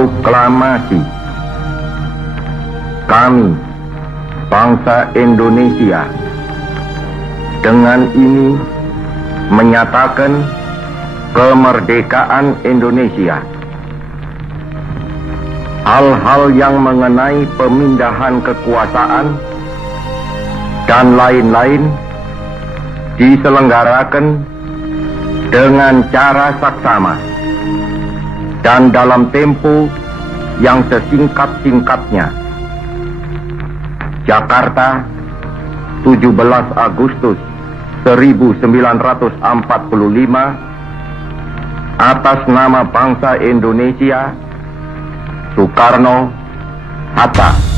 Proklamasi. Kami, bangsa Indonesia, dengan ini menyatakan kemerdekaan Indonesia. Hal-hal yang mengenai pemindahan kekuasaan dan lain-lain diselenggarakan dengan cara saksama dan dalam tempo yang sesingkat-singkatnya. Jakarta, 17 Agustus 1945, atas nama bangsa Indonesia, Soekarno Hatta.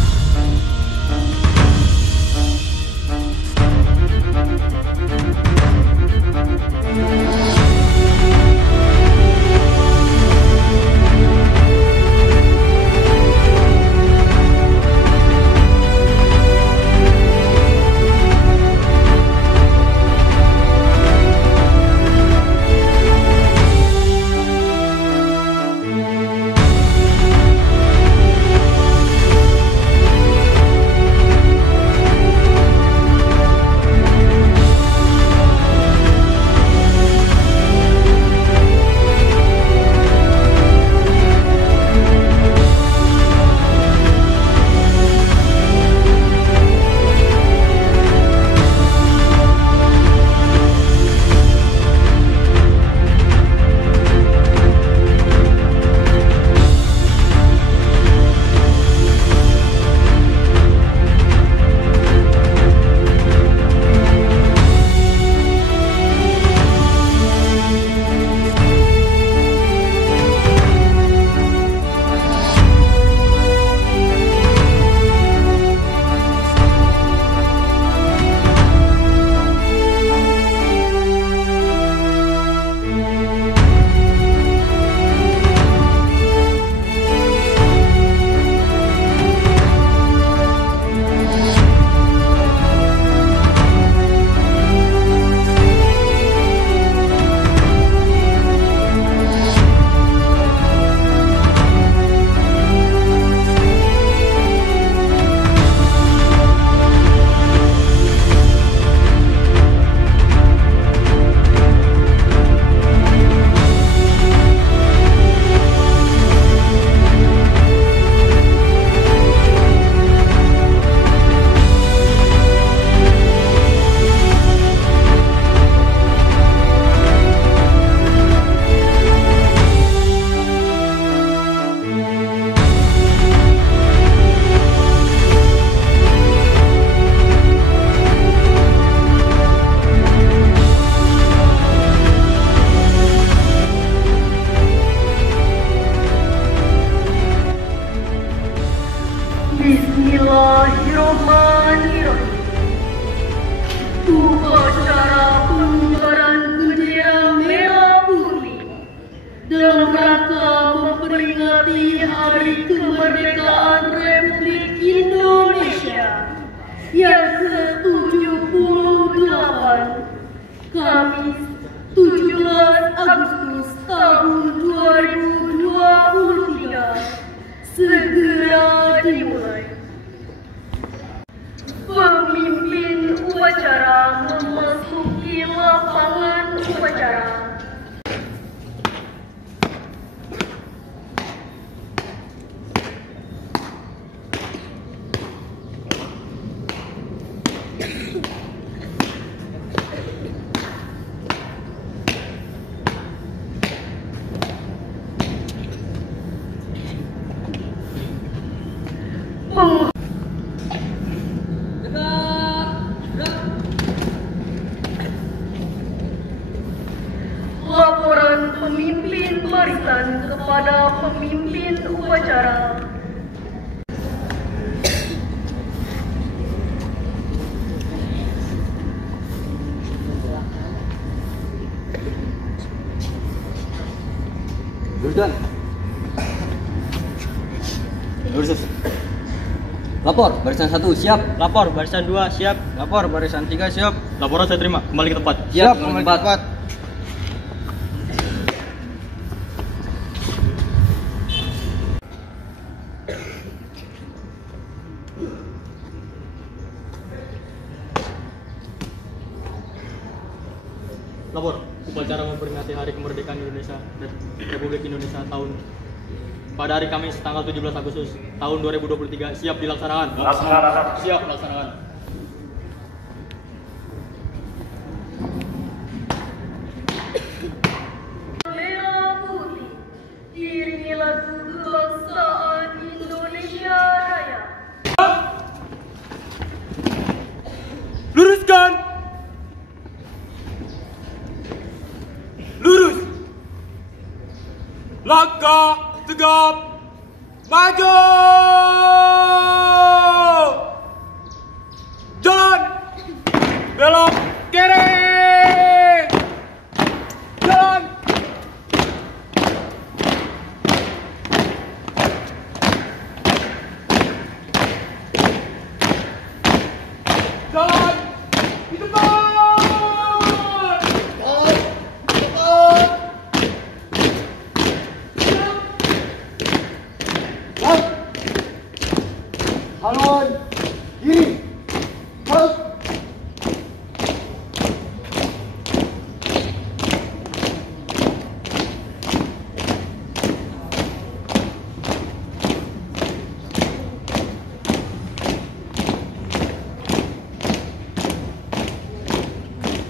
Bismillahirrahmanirrahim. Upacara pengibaran bendera merah putih dalam rangka memperingati Hari Kemerdekaan Republik Indonesia yang ke-78, Kamis 17 Agustus tahun 2023 segera dimulai. Pemimpin upacara memasuki lapangan upacara. Laporan pemimpin barisan kepada pemimpin upacara. Lurus. Lapor, barisan 1 siap. Lapor, barisan 2 siap. Lapor, barisan 3 siap. Laporan saya terima. Kembali ke tempat. Siap, kembali ke tempat. Lapor, upacara memperingati Hari Kemerdekaan Indonesia dan Republik Indonesia pada hari Kamis tanggal 17 Agustus tahun 2023 siap dilaksanakan. Siap dilaksanakan. Merah putih, iringi lagu kebangsaan Indonesia Raya. Luruskan. Lurus. Langkah tegap. Maju. Jalan. Belok kiri. Jalan. Jalan. Di depan. Haluan kiri, halt.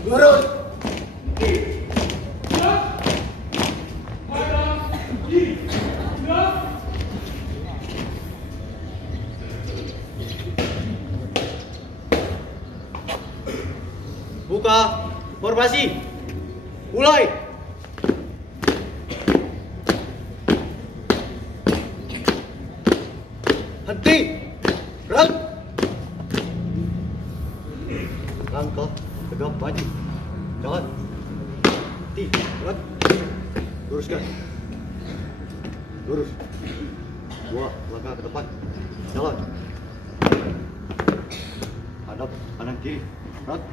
Lurus. Buka formasi. Mulai. Henti. Gerak. Langkah tegap maju. Jalan. Henti. Gerak. Luruskan. Lurus. 2 langkah ke depan. Jalan. Hadap kanan kiri. Gerak.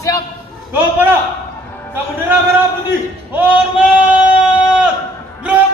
Siap. Kepada sang bendera merah putih. Hormat. Gerak.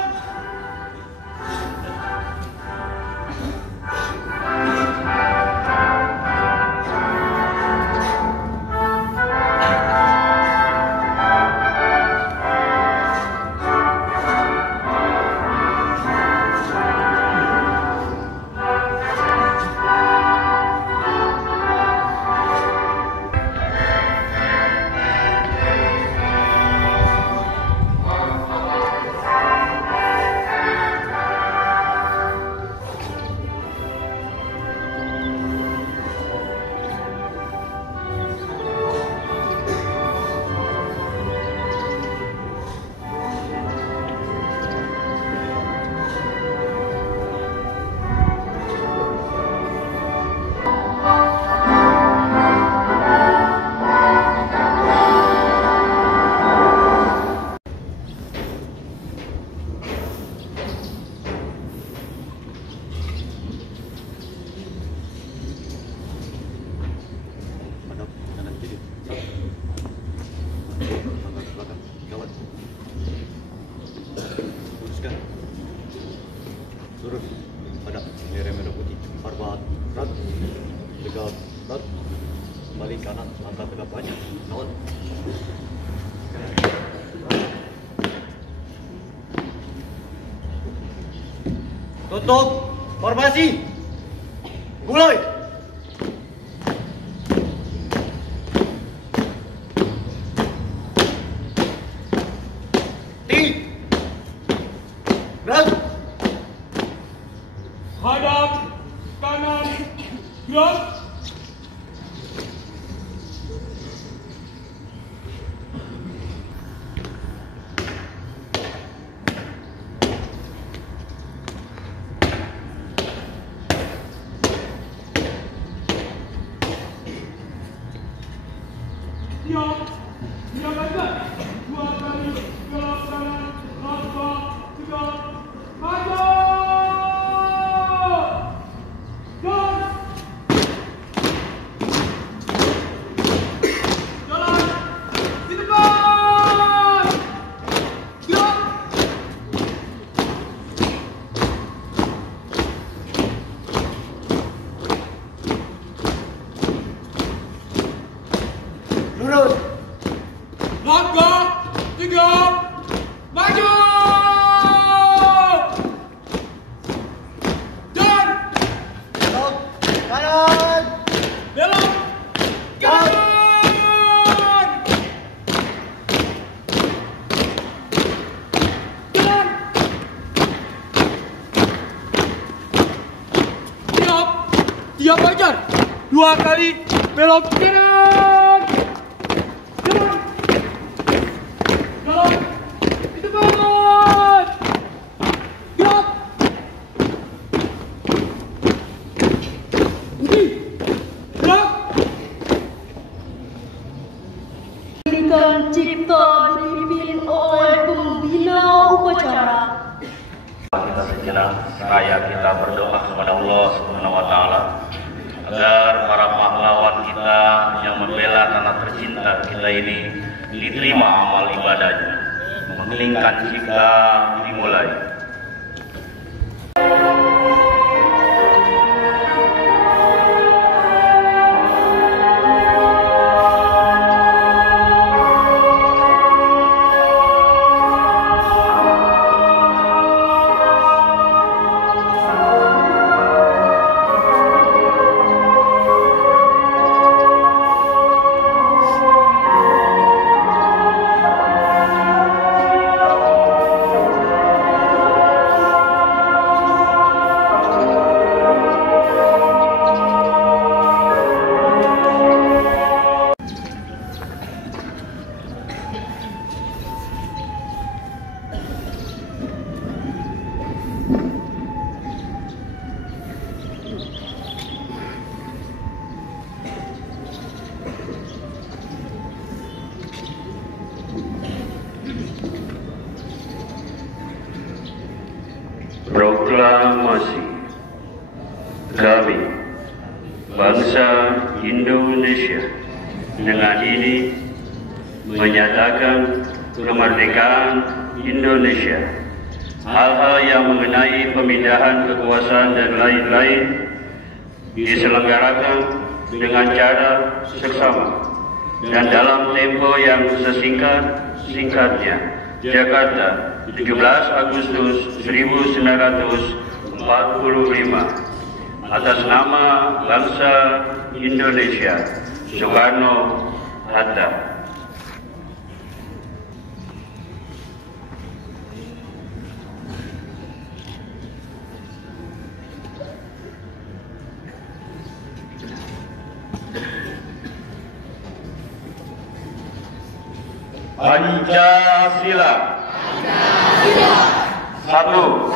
Tutup formasi. Mulai. Gerak. Hadap kanan gerak. Siap, siapkan. 2 kali gelap kanan, laba, tegak, maju! Gas! Jalan! Di depan! Gerak! Lurus. Langkah 3, maju! Dan Belok kanan. belok kanan! Jalan! Siap! Siap ajar! 2 kali belok kanan! Jalan! Jalan! Di depan! Gerak! Putih! Gerak! Pendidikan cipta dipimpin oleh pembina upacara. Kita sejenak, seraya kita berdoa kepada Allah Subhanahu wa Ta'ala agar para pahlawan kita yang membela tanah tercinta kita ini diterima amal ibadahnya. Mengheningkan cipta dimulai. Proklamasi kami, bangsa Indonesia, dengan ini menyatakan kemerdekaan Indonesia. Hal-hal yang mengenai pemindahan kekuasaan dan lain-lain diselenggarakan dengan cara seksama dan dalam tempo yang sesingkat-singkatnya. Jakarta, 17 Agustus 1945. Atas nama bangsa Indonesia, Soekarno-Hatta. Pancasila. Satu.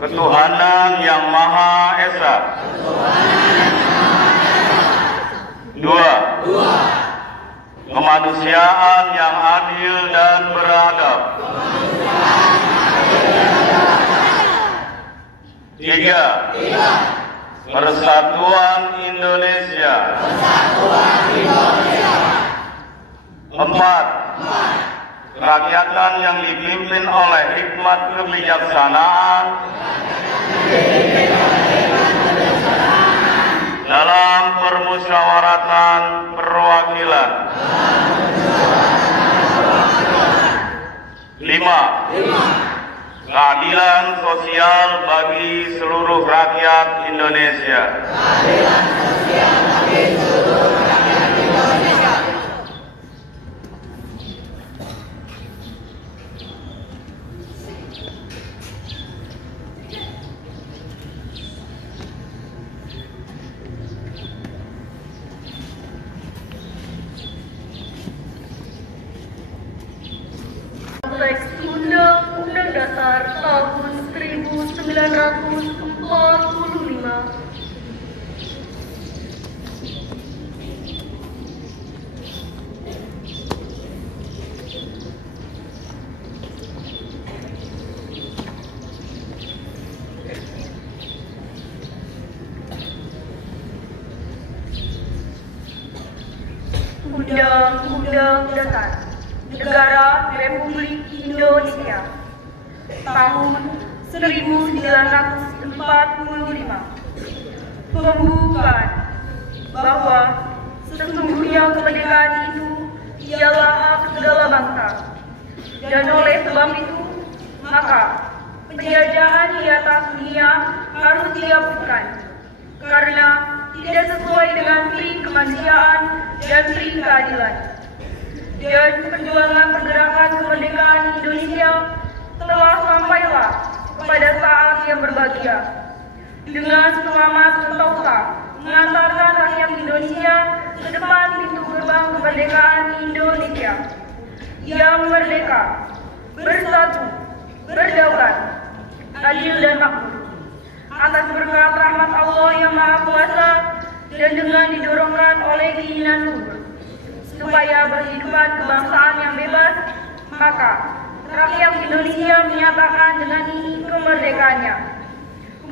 Ketuhanan yang Maha Esa. Dua. Kemanusiaan yang adil dan beradab. Tiga. Persatuan Indonesia. Empat. Kerakyatan yang dipimpin oleh hikmat kebijaksanaan dalam permusyawaratan perwakilan. 5. keadilan sosial bagi seluruh rakyat Indonesia. Keadilan sosial bagi seluruh rakyat Indonesia. Teks Undang-Undang Dasar tahun 1945. Undang-Undang Dasar Negara Republik Indonesia tahun 1945 membubuhkan bahwa sesungguhnya kemerdekaan itu ialah hak segala bangsa, dan oleh sebab itu maka penjajahan di atas dunia harus dihapuskan karena tidak sesuai dengan prinsip kemanusiaan dan prinsip keadilan. Dan perjuangan pergerakan kemerdekaan Indonesia telah sampailah pada saat yang berbahagia dengan selamat sentosa mengantarkan rakyat Indonesia ke depan pintu gerbang kemerdekaan Indonesia yang merdeka, bersatu, berdaulat, adil dan makmur atas berkat rahmat Allah yang Maha Kuasa dan dengan didorongkan oleh keinginan luhur supaya berkehidupan kebangsaan yang bebas, maka rakyat Indonesia menyatakan dengan ini kemerdekaannya.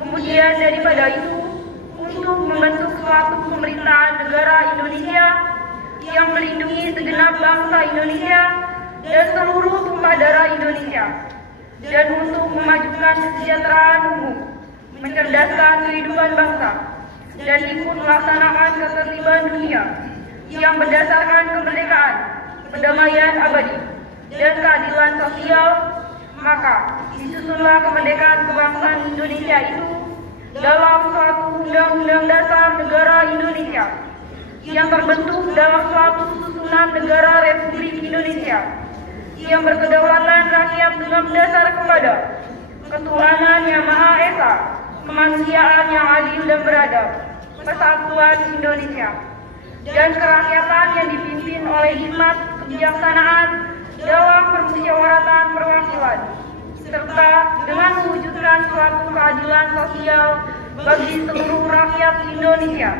Kemudian daripada itu, untuk membentuk suatu pemerintahan negara Indonesia yang melindungi segenap bangsa Indonesia dan seluruh tumpah darah Indonesia, dan untuk memajukan kesejahteraan umum, mencerdaskan kehidupan bangsa, dan ikut melaksanakan ketertiban dunia yang berdasarkan kemerdekaan, perdamaian abadi, dan keadilan sosial, maka disusunlah kemerdekaan kebangsaan Indonesia itu dalam suatu Undang-Undang Dasar Negara Indonesia yang terbentuk dalam suatu susunan negara Republik Indonesia yang berkedaulatan rakyat dengan berdasar kepada ketuhanan yang Maha Esa, kemanusiaan yang adil dan beradab, persatuan Indonesia, dan kerakyatan yang dipimpin oleh hikmat kebijaksanaan dalam permusyawaratan perwakilan, serta dengan mewujudkan suatu keadilan sosial bagi seluruh rakyat Indonesia.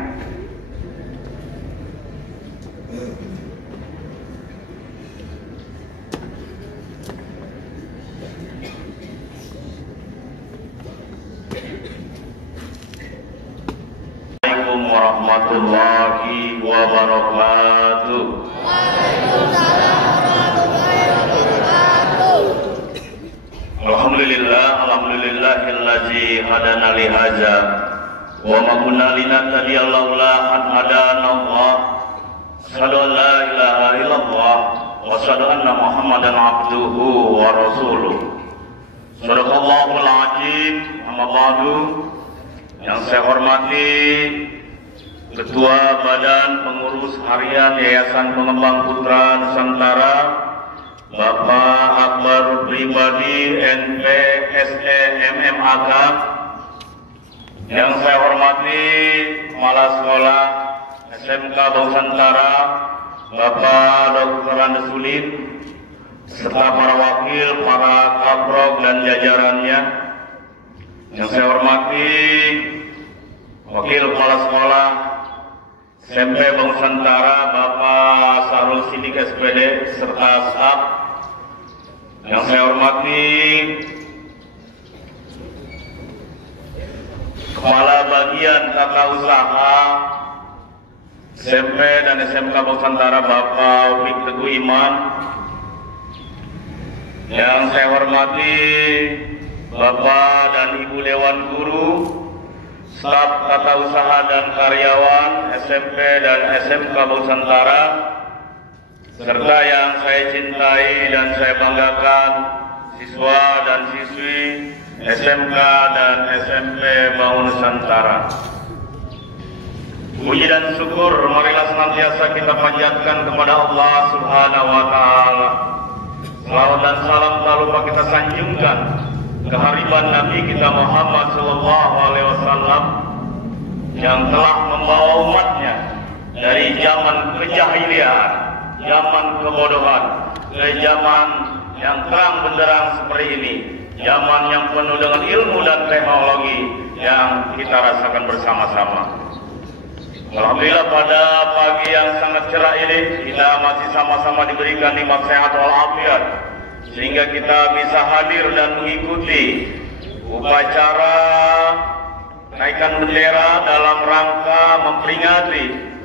Assalamualaikum warahmatullahi wabarakatuh. Alhamdulillahillazi hadana li hadza wa ma kunna linahtadiya laula an hadana Allah. Asyhadu an la ilaha illallah wa asyhadu anna Muhammadan abduhu wa rasuluh. Shadaqallahul azim. Amma ba'du. Yang saya hormati Ketua Badan Pengurus Harian Yayasan Pengembang Putra Nusantara, Bapak Akbar Pribadi NPSE MMAK. Yang saya hormati Kepala Sekolah SMK Nusantara, Bapak Dr. Andes Sulit, serta para wakil, para kaprok dan jajarannya. Yang saya hormati Wakil Kepala Sekolah SMP Nusantara, Bapak Sarul Sidik SPD serta staf. Yang saya hormati Kepala Bagian Tata Usaha SMP dan SMK Nusantara, Bapak Wik Teguh Iman. Yang saya hormati Bapak dan Ibu Dewan Guru, staf tata usaha dan karyawan SMP dan SMK Nusantara, serta yang saya cintai dan saya banggakan, siswa dan siswi SMK dan SMP Bangun Nusantara. Puji dan syukur marilah senantiasa kita panjatkan kepada Allah Subhanahu wa Ta'ala. Salawat dan salam tak lupa kita sanjungkan kehadiran Nabi kita Muhammad Sallallahu Alaihi Wasallam yang telah membawa umatnya dari zaman kejahiliaan, zaman kebodohan, ke zaman yang terang benderang seperti ini, zaman yang penuh dengan ilmu dan teknologi yang kita rasakan bersama-sama. Alhamdulillah pada pagi yang sangat cerah ini kita masih sama-sama diberikan nikmat sehat walafiat sehingga kita bisa hadir dan mengikuti upacara naikan bendera dalam rangka memperingati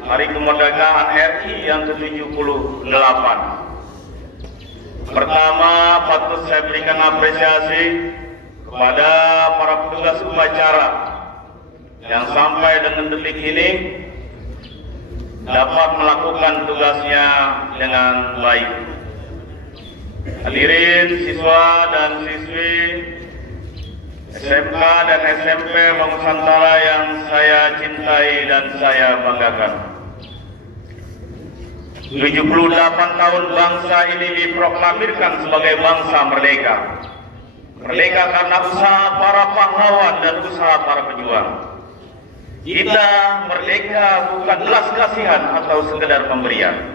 Hari Kemerdekaan RI yang ke-78. Pertama, patut saya berikan apresiasi kepada para petugas upacara yang sampai dengan detik ini dapat melakukan tugasnya dengan baik. Hadirin siswa dan siswi SMK dan SMP Bangun Nusantara yang saya cintai dan saya banggakan. 78 tahun bangsa ini diproklamirkan sebagai bangsa merdeka. Merdeka karena usaha para pahlawan dan usaha para pejuang. Kita merdeka bukan belas kasihan atau sekedar pemberian.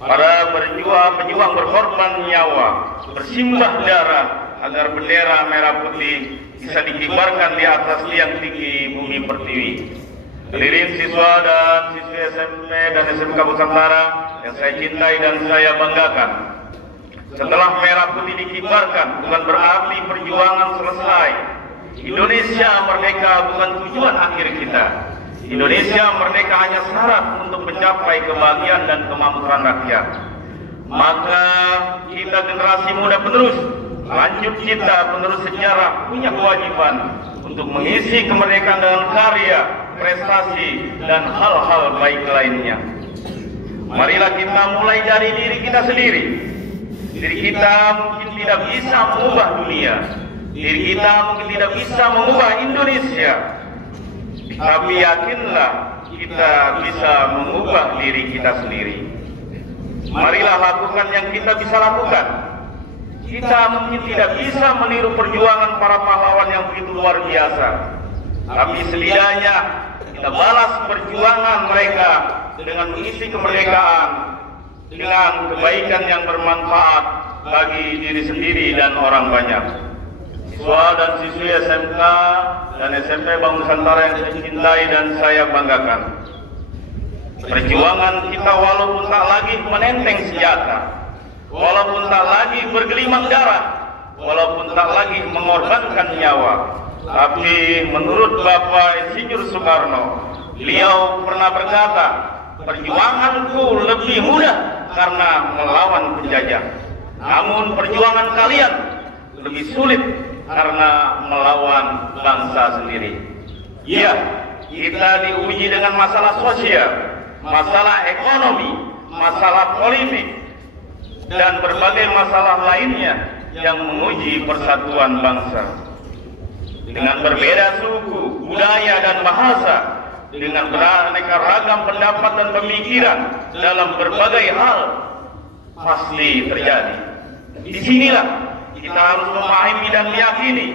Para pejuang berkorban nyawa, bersimbah darah agar bendera merah putih bisa dikibarkan di atas tiang tinggi bumi pertiwi. Hadirin siswa dan siswi SMP dan SMK Nusantara yang saya cintai dan saya banggakan. Setelah merah putih dikibarkan bukan berarti perjuangan selesai. Indonesia merdeka bukan tujuan akhir kita. Indonesia merdeka hanya syarat untuk mencapai kebahagiaan dan kemakmuran rakyat. Maka kita generasi muda penerus, lanjut kita penerus sejarah punya kewajiban untuk mengisi kemerdekaan dengan karya, prestasi, dan hal-hal baik lainnya. Marilah kita mulai dari diri kita sendiri. Diri kita mungkin tidak bisa mengubah dunia. Diri kita mungkin tidak bisa mengubah Indonesia. Tapi yakinlah kita bisa mengubah diri kita sendiri. Marilah lakukan yang kita bisa lakukan. Kita mungkin tidak bisa meniru perjuangan para pahlawan yang begitu luar biasa. Tapi setidaknya kita balas perjuangan mereka dengan mengisi kemerdekaan dengan kebaikan yang bermanfaat bagi diri sendiri dan orang banyak. Siswa dan siswi SMK dan SMP Bangun Nusantara yang saya cintai dan saya banggakan. Perjuangan kita walaupun tak lagi menenteng senjata, walaupun tak lagi bergelimang darah, walaupun tak lagi mengorbankan nyawa, tapi menurut Bapak Insinyur Soekarno, beliau pernah berkata, perjuanganku lebih mudah karena melawan penjajah. Namun perjuangan kalian lebih sulit karena melawan bangsa sendiri. Ya, kita diuji dengan masalah sosial, masalah ekonomi, masalah politik, dan berbagai masalah lainnya yang menguji persatuan bangsa. Dengan berbeda suku, budaya, dan bahasa, dengan beraneka ragam pendapat dan pemikiran dalam berbagai hal pasti terjadi. Disinilah kita harus memahami dan meyakini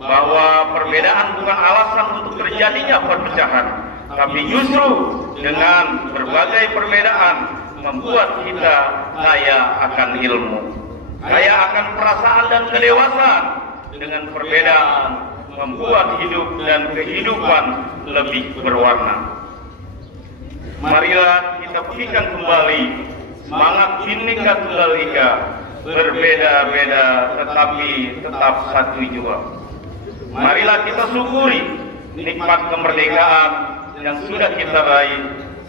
bahwa perbedaan bukan alasan untuk terjadinya perpecahan, tapi justru dengan berbagai perbedaan membuat kita kaya akan ilmu, kaya akan perasaan dan kedewasaan. Dengan perbedaan membuat hidup dan kehidupan lebih berwarna. Marilah kita pulihkan kembali semangat Bhinneka Tunggal Ika, berbeda-beda tetapi tetap satu jua. Marilah kita syukuri nikmat kemerdekaan yang sudah kita raih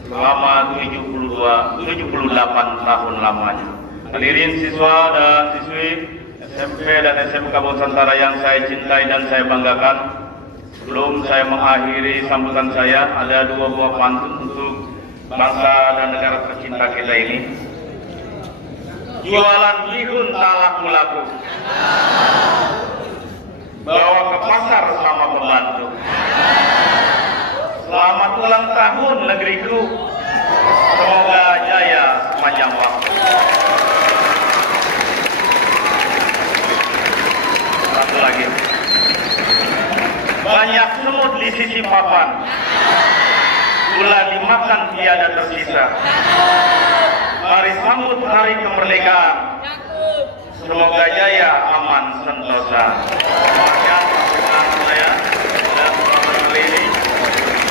selama 78 tahun lamanya. Hadirin siswa dan siswi SMP dan SMK Nusantara yang saya cintai dan saya banggakan, sebelum saya mengakhiri sambutan saya, ada dua buah pantun untuk bangsa dan negara tercinta kita ini. jualan bihun tak laku-laku, bawa ke pasar sama pembantu. Selamat ulang tahun negeriku, semoga jaya sepanjang waktu. Satu lagi, banyak semut di sisi papan, gula dimakan tiada tersisa. Mari sambut hari kemerdekaan, semoga jaya, aman, sentosa. Sekian perkataan saya dan kali ini.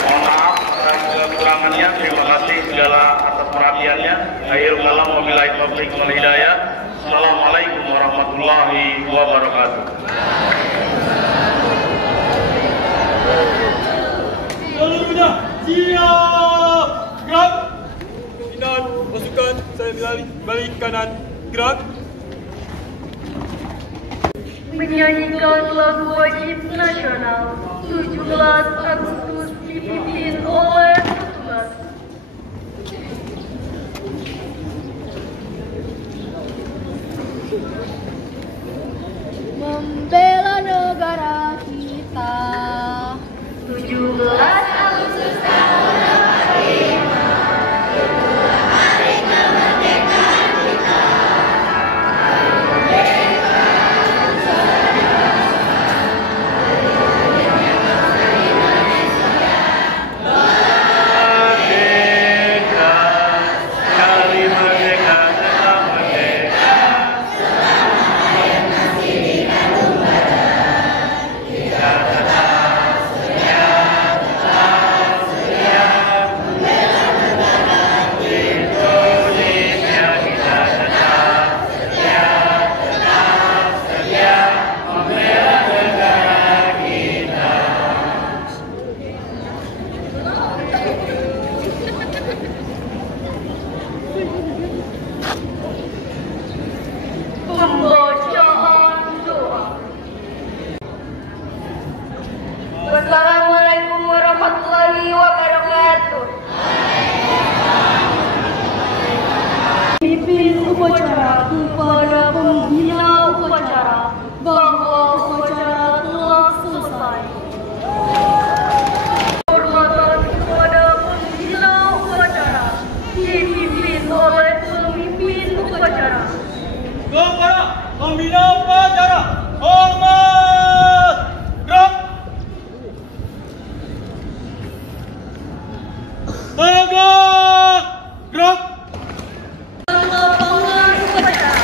Mohon maaf atas kekurangannya. Terima kasih segala atas perhatiannya. Akhirul kalam, wabillahi taufiq wal hidayah. Assalamualaikum warahmatullahi wabarakatuh. Seluruhnya siap, gerak. Pimpinan pasukan saya balik kanan, gerak. Menyanyikan lagu wajib nasional 17 Agustus dipimpin oleh petugas. Membela negara kita 17 Agustus tahun 45. hari kemerdekaan kita. Pembacaan doa. Wassalamualaikum warahmatullahi wabarakatuh. Pimpin upacara kepada pembina upacara bahwa upacara telah selesai. Hormatan kepada pembina upacara dipimpin oleh pemimpin upacara. Kepada pembina upacara, hormat, gerak. Tegak, gerak. Lapangan upacara.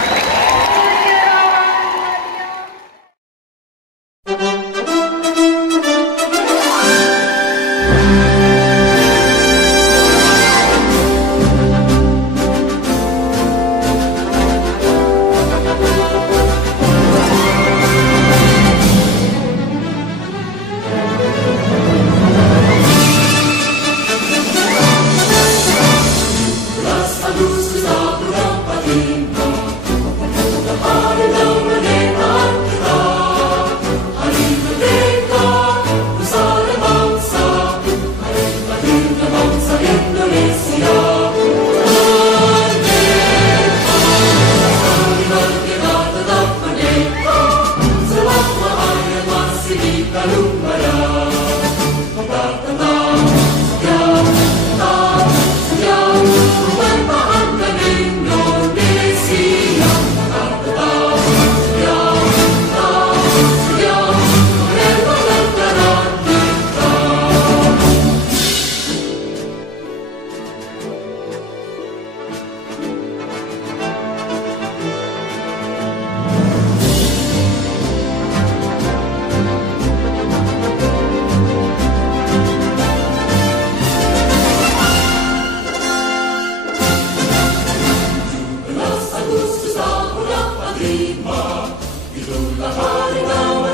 Itulah hari kemerdekaan.